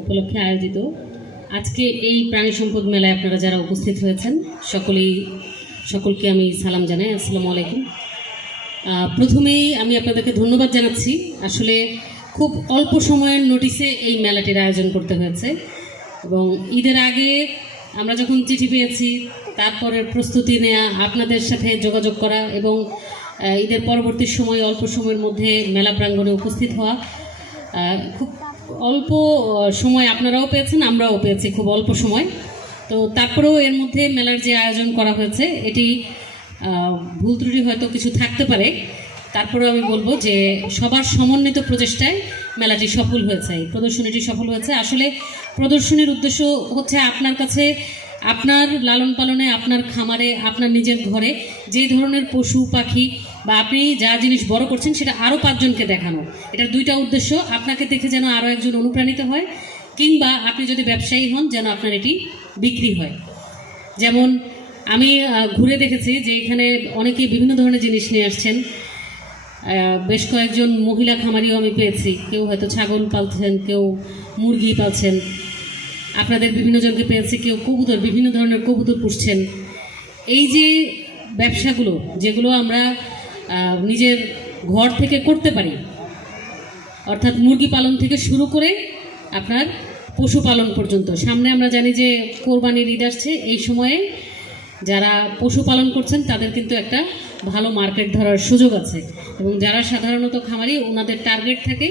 উপলক্ষে আয়োজিত আজকে এই প্রাণী সম্পদ মেলায় আপনারা যারা উপস্থিত হয়েছেন সকলকে আমি সালাম জানাই। আসসালামু আলাইকুম। প্রথমেই আমি আপনাদেরকে ধন্যবাদ জানাচ্ছি। আসলে খুব অল্প সময়ের নোটিসে এই মেলাটির আয়োজন করতে হয়েছে এবং ঈদের আগে আমরা যখন চিঠি পেয়েছি তারপরের প্রস্তুতি নেওয়া, আপনাদের সাথে যোগাযোগ করা এবং ঈদের পরবর্তী সময় অল্প সময়ের মধ্যে মেলা প্রাঙ্গণে উপস্থিত হওয়া, খুব অল্প সময় আপনারাও পেয়েছেন, আমরাও পেয়েছি খুব অল্প সময়। তো তারপরেও এর মধ্যে মেলার যে আয়োজন করা হয়েছে এটি ভুল ত্রুটি হয়তো কিছু থাকতে পারে, তারপরেও আমি বলবো যে সবার সমন্বিত প্রচেষ্টায় মেলাটি সফল হয়েছে, এই প্রদর্শনীটি সফল হয়েছে। আসলে প্রদর্শনীর উদ্দেশ্য হচ্ছে আপনার কাছে আপনার লালন পালনে, আপনার খামারে, আপনার নিজের ঘরে যে ধরনের পশু পাখি বা আপনি যা জিনিস বড় করছেন সেটা আরও 5 জনকে দেখানো। এটার দুইটা উদ্দেশ্য, আপনাকে দেখে যেন আরও একজন অনুপ্রাণিত হয়, কিংবা আপনি যদি ব্যবসায়ী হন যেন আপনার এটি বিক্রি হয়। যেমন আমি ঘুরে দেখেছি যে এখানে অনেকেই বিভিন্ন ধরনের জিনিস নিয়ে আসছেন। বেশ কয়েকজন মহিলা খামারিও আমি পেয়েছি, কেউ হয়তো ছাগল পালছেন, কেউ মুরগি পালছেন, আপনাদের বিভিন্ন জনকে পেয়েছি কেউ কবুতর, বিভিন্ন ধরনের কবুতর পুষছেন। এই যে ব্যবসাগুলো যেগুলো আমরা নিজের ঘর থেকে করতে পারি, অর্থাৎ মুরগি পালন থেকে শুরু করে আপনার পশুপালন পর্যন্ত। সামনে আমরা জানি যে কোরবানির ঈদ আসছে, এই সময়ে যারা পশুপালন করছেন তাদের কিন্তু একটা ভালো মার্কেট ধরার সুযোগ আছে এবং যারা সাধারণত খামারি ওনাদের টার্গেট থাকে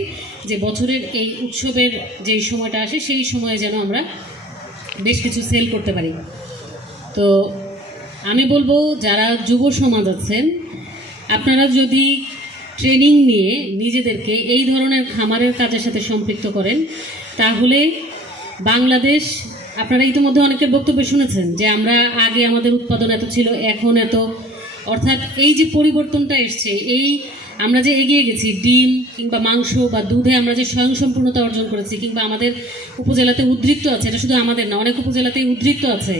যে বছরের এই উৎসবের যেই সময়টা আসে সেই সময়ে যেন আমরা বেশ কিছু সেল করতে পারি। তো আমি বলবো যারা যুব সমাজ আছেন, আপনারা যদি ট্রেনিং নিয়ে নিজেদেরকে এই ধরনের খামারের কাজের সাথে সম্পৃক্ত করেন তাহলে বাংলাদেশ, আপনারা ইতিমধ্যে অনেকের বক্তব্য শুনেছেন যে আমরা আগে আমাদের উৎপাদন এত ছিল, এখন এত, অর্থাৎ এই যে পরিবর্তনটা এসছে, এই আমরা যে এগিয়ে গেছি ডিম কিংবা মাংস বা দুধে আমরা যে স্বয়ংসম্পূর্ণতা অর্জন করেছি, কিংবা আমাদের উপজেলাতে উদ্বৃত্ত আছে, এটা শুধু আমাদের না, অনেক উপজেলাতেই উদ্বৃত্ত আছে।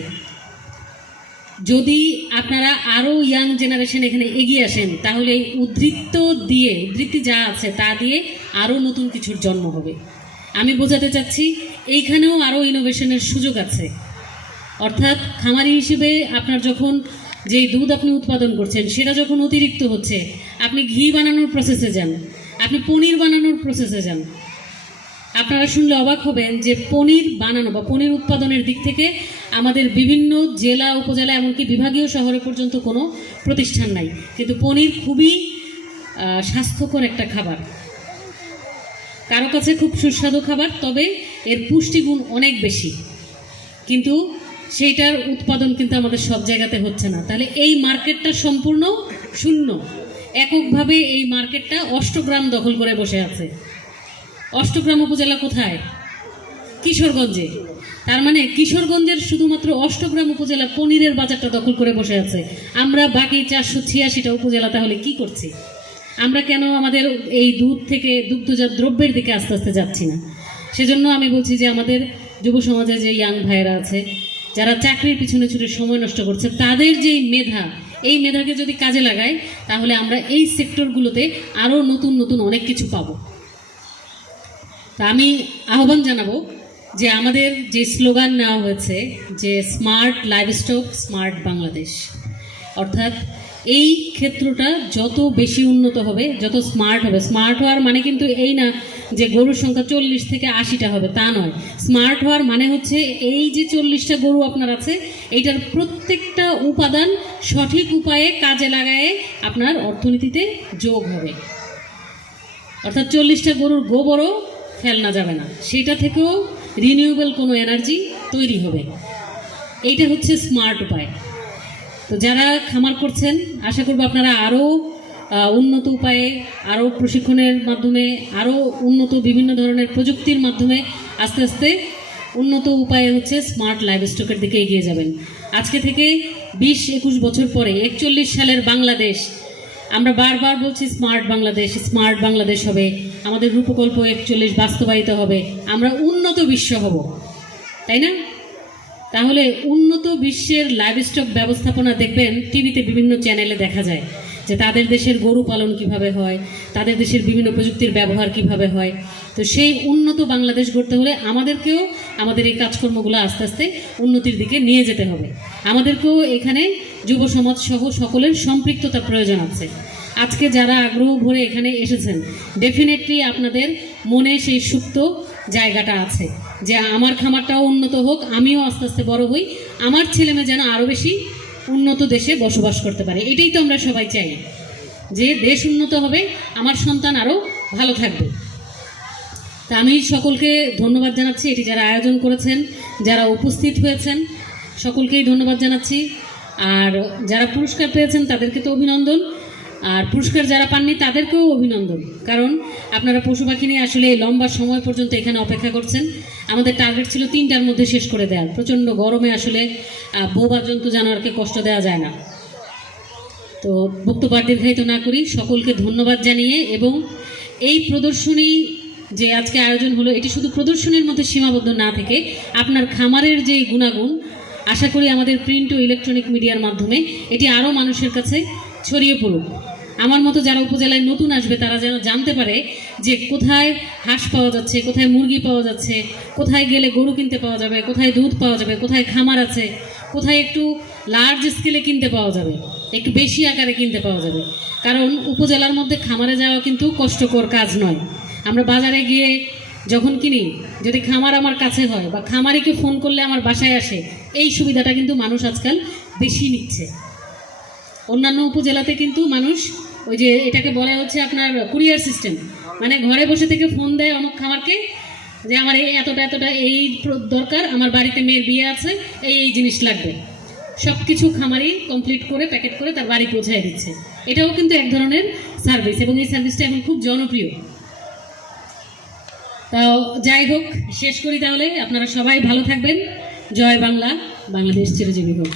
যদি আপনারা আরও ইয়াং জেনারেশন এখানে এগিয়ে আসেন তাহলে এই উদ্ধৃতি যা আছে তা দিয়ে আরও নতুন কিছুর জন্ম হবে। আমি বোঝাতে চাচ্ছি এইখানেও আরও ইনোভেশনের সুযোগ আছে। অর্থাৎ খামারি হিসেবে আপনার যখন যেই দুধ আপনি উৎপাদন করছেন সেটা যখন অতিরিক্ত হচ্ছে, আপনি ঘি বানানোর প্রসেসে যান, আপনি পনির বানানোর প্রসেসে যান। আপনারা শুনলে অবাক হবেন যে পনির বানানো বা পনির উৎপাদনের দিক থেকে আমাদের বিভিন্ন জেলা, উপজেলা, এমনকি বিভাগীয় শহরে পর্যন্ত কোনো প্রতিষ্ঠান নাই, কিন্তু পনির খুবই স্বাস্থ্যকর একটা খাবার, কারো কাছে খুব সুস্বাদু খাবার, তবে এর পুষ্টিগুণ অনেক বেশি, কিন্তু সেইটার উৎপাদন কিন্তু আমাদের সব জায়গাতে হচ্ছে না। তাহলে এই মার্কেটটা সম্পূর্ণ শূন্য। এককভাবে এই মার্কেটটা অষ্টগ্রাম দখল করে বসে আছে। অষ্টগ্রাম উপজেলা কোথায়? কিশোরগঞ্জে। তার মানে কিশোরগঞ্জের শুধুমাত্র অষ্টগ্রাম উপজেলা পনিরের বাজারটা দখল করে বসে আছে। আমরা বাকি 486টা উপজেলা তাহলে কি করছি? আমরা কেন আমাদের এই দুধ থেকে দুগ্ধজাত দ্রব্যের দিকে আস্তে আস্তে যাচ্ছি না? সেজন্য আমি বলছি যে আমাদের যুব সমাজে যে ইয়াং ভাইয়েরা আছে যারা চাকরির পিছনে ছুটে সময় নষ্ট করছে, তাদের যেই মেধা, এই মেধাকে যদি কাজে লাগাই তাহলে আমরা এই সেক্টরগুলোতে আরও নতুন নতুন অনেক কিছু পাবো। তা আমি আহ্বান জানাবো যে আমাদের যে স্লোগান নেওয়া হয়েছে যে স্মার্ট লাইভস্টক স্মার্ট বাংলাদেশ, অর্থাৎ এই ক্ষেত্রটা যত বেশি উন্নত হবে, যত স্মার্ট হবে, স্মার্ট হওয়ার মানে কিন্তু এই না যে গরুর সংখ্যা 40 থেকে 80টা হবে, তা নয়। স্মার্ট হওয়ার মানে হচ্ছে এই যে 40টা গরু আপনার আছে, এইটার প্রত্যেকটা উপাদান সঠিক উপায়ে কাজে লাগায়ে আপনার অর্থনীতিতে যোগ হবে। অর্থাৎ 40টা গরুর গোবরও ফেলনা যাবে না, সেটা থেকেও রিনিউয়েবল কোনো এনার্জি তৈরি হবে। এইটা হচ্ছে স্মার্ট উপায়। তো যারা খামার করছেন আশা করব আপনারা আরও উন্নত উপায়ে, আরও প্রশিক্ষণের মাধ্যমে, আরও উন্নত বিভিন্ন ধরনের প্রযুক্তির মাধ্যমে আস্তে আস্তে উন্নত উপায়ে হচ্ছে স্মার্ট লাইভস্টকের দিকে এগিয়ে যাবেন। আজকে থেকে 20-21 বছর পরে 41 সালের বাংলাদেশ, আমরা বারবার বলছি স্মার্ট বাংলাদেশ হবে, আমাদের রূপকল্প 41 বাস্তবায়িত হবে, আমরা উন্নত বিশ্ব হব, তাই না? তাহলে উন্নত বিশ্বের লাইভস্টক ব্যবস্থাপনা দেখবেন টিভিতে বিভিন্ন চ্যানেলে দেখা যায় যে তাদের দেশের গরু পালন কিভাবে হয়, তাদের দেশের বিভিন্ন প্রযুক্তির ব্যবহার কিভাবে হয়। তো সেই উন্নত বাংলাদেশ গড়তে হলে আমাদেরকেও আমাদের এই কাজকর্মগুলো আস্তে আস্তে উন্নতির দিকে নিয়ে যেতে হবে। আমাদেরকেও এখানে যুব সমাজ সহ সকলের সম্পৃক্ততা প্রয়োজন আছে। আজকে যারা আগ্রহ ভরে এখানে এসেছেন, ডেফিনেটলি আপনাদের মনে সেই সুপ্ত জায়গাটা আছে যে আমার খামারটাও উন্নত হোক, আমিও আস্তে আস্তে বড় হই, আমার ছেলেমেয়ে যেন আরও বেশি উন্নত দেশে বসবাস করতে পারে। এটাই তো আমরা সবাই চাই, যে দেশ উন্নত হবে, আমার সন্তান আরও ভালো থাকবে। তা আমি সকলকে ধন্যবাদ জানাচ্ছি, এটি যারা আয়োজন করেছেন, যারা উপস্থিত হয়েছেন সকলকেই ধন্যবাদ জানাচ্ছি। আর যারা পুরস্কার পেয়েছেন তাদেরকে তো অভিনন্দন, আর পুরস্কার যারা পাননি তাদেরকেও অভিনন্দন, কারণ আপনারা পশু পাখি নিয়ে আসলে এই লম্বা সময় পর্যন্ত এখানে অপেক্ষা করছেন। আমাদের টার্গেট ছিল 3টার মধ্যে শেষ করে দেওয়ার। প্রচণ্ড গরমে আসলে বোবা জন্তু জানোয়ারকে কষ্ট দেওয়া যায় না। তো বক্তব্য দীর্ঘায়িত না করি, সকলকে ধন্যবাদ জানিয়ে, এবং এই প্রদর্শনী যে আজকে আয়োজন হলো, এটি শুধু প্রদর্শনীর মধ্যে সীমাবদ্ধ না থেকে আপনার খামারের যে গুণাগুণ, আশা করি আমাদের প্রিন্ট ও ইলেকট্রনিক মিডিয়ার মাধ্যমে এটি আরও মানুষের কাছে ছড়িয়ে পড়ুক। আমার মতো যারা উপজেলায় নতুন আসবে তারা যেন জানতে পারে যে কোথায় হাঁস পাওয়া যাচ্ছে, কোথায় মুরগি পাওয়া যাচ্ছে, কোথায় গেলে গরু কিনতে পাওয়া যাবে, কোথায় দুধ পাওয়া যাবে, কোথায় খামার আছে, কোথায় একটু লার্জ স্কেলে কিনতে পাওয়া যাবে, একটু বেশি আকারে কিনতে পাওয়া যাবে। কারণ উপজেলার মধ্যে খামারে যাওয়া কিন্তু কষ্টকর কাজ নয়। আমরা বাজারে গিয়ে যখন কিনি, যদি খামার আমার কাছে হয় বা খামারিকে ফোন করলে আমার বাসায় আসে, এই সুবিধাটা কিন্তু মানুষ আজকাল বেশি নিচ্ছে। অন্যান্য উপজেলাতে কিন্তু মানুষ ওই যে এটাকে বলা হচ্ছে আপনার কুরিয়ার সিস্টেম, মানে ঘরে বসে থেকে ফোন দেয় অমুক খামারকে যে আমার এই এতটা এতটা এই দরকার, আমার বাড়িতে মেয়ের বিয়ে আছে, এই জিনিস লাগবে, সব কিছু খামারি কমপ্লিট করে প্যাকেট করে তার বাড়ি পৌঁছায় দিচ্ছে। এটাও কিন্তু এক ধরনের সার্ভিস, এবং এই সার্ভিসটা এখন খুব জনপ্রিয়। তাও যাই হোক, শেষ করি তাহলে। আপনারা সবাই ভালো থাকবেন। জয় বাংলা, বাংলাদেশ চিরজীবী হোক।